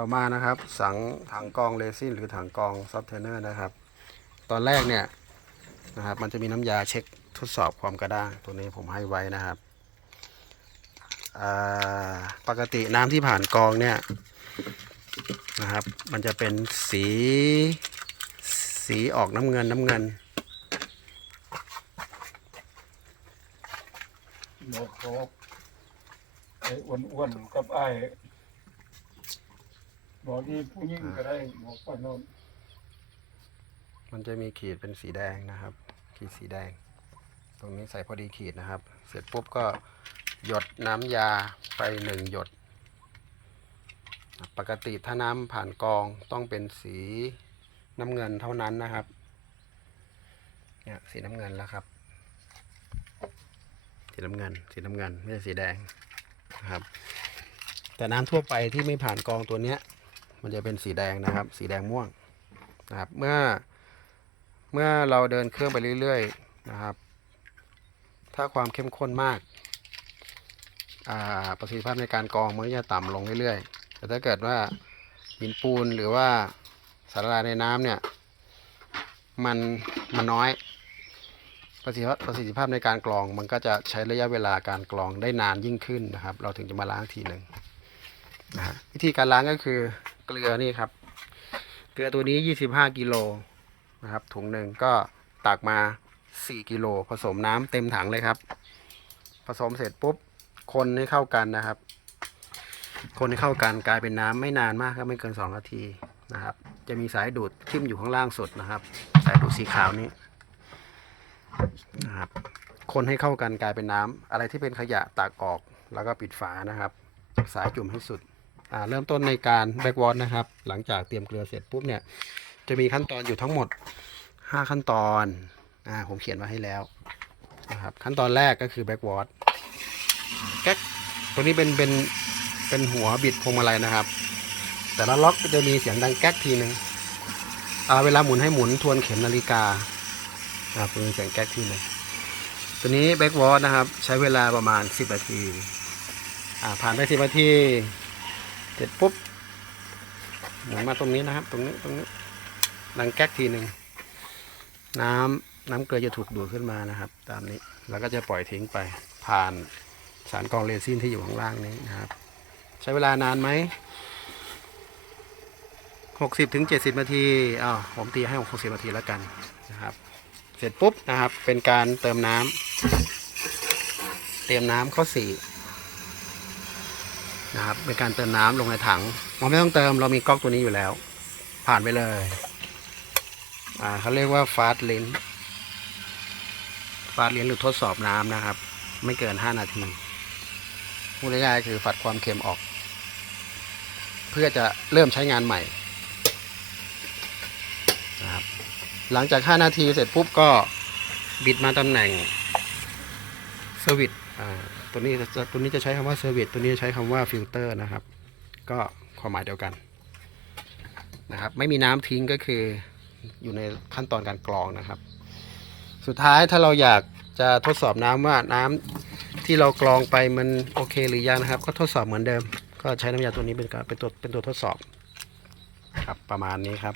ต่อมานะครับ สังถังกองเรซินหรือถังกองซอฟเทนเนอร์นะครับ ตอนแรกเนี่ยนะครับมันจะมีน้ำยาเช็คทดสอบความกระด้างตัวนี้ผมให้ไว้นะครับปกติน้ำที่ผ่านกองเนี่ยนะครับ มันจะเป็นสีสีออกน้ำเงินน้ำเงินบอกเขาไอ้อ้วนๆกับไอ้ บอกนี่ผู้หญิงก็ได้บอกว่าโนนมันจะมีขีดเป็นสีแดงนะครับ ขีดสีแดง ตรงนี้ใส่พอดีขีดนะครับ เสร็จปุ๊บก็หยดน้ำยาไปหนึ่งหยด ปกติถ้าน้ำผ่านกองต้องเป็นสีน้ำเงินเท่านั้นนะครับเนี่ยสีน้ำเงินแล้วครับ สีน้ำเงิน สีน้ำเงินไม่ใช่สีแดงนะครับ แต่น้ำทั่วไปที่ไม่ผ่านกองตัวเนี้ย มันจะเป็นสีแดงนะครับ สีแดงม่วงนะครับเมื่อเมื่อเราเดินเครื่องไปเรื่อยๆนะครับ ถ้าความเข้มข้นมากอ่าประสิทธิภาพในการกรองมันจะต่ำลงเรื่อยๆ แต่ถ้าเกิดว่าหินปูนหรือว่าสารละลายในน้ำเนี่ยมันมันน้อยประสิทธิประสิทธิภาพในการกรองมันก็จะใช้ระยะเวลาการกรองได้นานยิ่งขึ้นนะครับ เราถึงจะมาล้างทีหนึ่ง นะฮะวิธีการล้างก็คือเกลือนี่ครับ เกลือตัวนี้ 25 กิโลนะครับ ถุงหนึ่งก็ตักมา 4 กิโล ผสมน้ำเต็มถังเลยครับ ผสมเสร็จปุ๊บ คนให้เข้ากันนะครับ คนให้เข้ากันกลายเป็นน้ำไม่นานมากครับไม่เกิน 2 นาทีนะครับ จะมีสายดูดทิ่มอยู่ข้างล่างสุดนะครับ สายดูดสีขาวนี้นะครับคนให้เข้ากันกลายเป็นน้ำอะไรที่เป็นขยะตักออกแล้วก็ปิดฝานะครับ สายจุ่มให้สุด เริ่มต้นในการแบกวอตนะครับ หลังจากเตรียมเกลือเสร็จปุ๊บเนี่ยจะมีขั้นตอนอยู่ทั้งหมด 5 ขั้นตอนอ่าผมเขียนมาให้แล้วนะครับขั้นตอนแรกก็คือ backward แก๊กตัวนี้เป็นเป็นเป็นหัวบิดพวงมาลัยนะครับ แต่ละล็อกก็จะมีเสียงดังแก๊กทีหนึ่งอ่าเวลาหมุนให้หมุนทวนเข็มนาฬิกานะครับจะมีเสียงแก๊กทีหนึ่งตัวนี้ backward นะครับ ใช้เวลาประมาณ 10 นาที อ่าผ่านไป 10 นาที เสร็จปุ๊บหมุนมาตรงนี้นะครับ ตรงนี้ตรงนี้ดังแก๊กทีหนึ่งน้ำน้ำเกลือจะถูกดูดขึ้นมานะครับ ตามนี้แล้วก็จะปล่อยทิ้งไป ผ่านสารกรองเรซินที่อยู่ข้างล่างนี้นะครับ ใช้เวลานานไหมหกสิบถึงเจ็ดสิบนาทีอ้าวผมตีให้หกสิบนาทีแล้วกันนะครับ เสร็จปุ๊บนะครับเป็นการเติมน้ำเตรียมน้ำข้าสี่ นะครับเป็นการเติมน้ำลงในถังเราไม่ต้องเติมเรามีก๊อกตัวนี้อยู่แล้ว ผ่านไปเลยอ่าเขาเรียกว่าฟาสเลนฟาสเลนหรือทดสอบน้ำนะครับ ไม่เกิน5นาทีพูดง่ายๆคือฝัดความเค็มออก เพื่อจะเริ่มใช้งานใหม่นะครับหลังจาก 5 นาทีเสร็จปุ๊บก็บิดมาตำแหน่งเซอร์วิสอ่า ตัวนี้จะตัวนี้จะใช้คำว่าเซอร์วิสตัวนี้จะใช้คำว่าฟิลเตอร์นะครับ ก็ความหมายเดียวกันนะครับ ไม่มีน้ำทิ้งก็คืออยู่ในขั้นตอนการกรองนะครับ สุดท้ายถ้าเราอยากจะทดสอบน้ำว่าน้ำที่เรากรองไปมันโอเคหรือยังนะครับ ก็ทดสอบเหมือนเดิม ก็ใช้น้ำยาตัวนี้เป็นการเป็นตัวเป็นตัวทดสอบครับประมาณนี้ครับ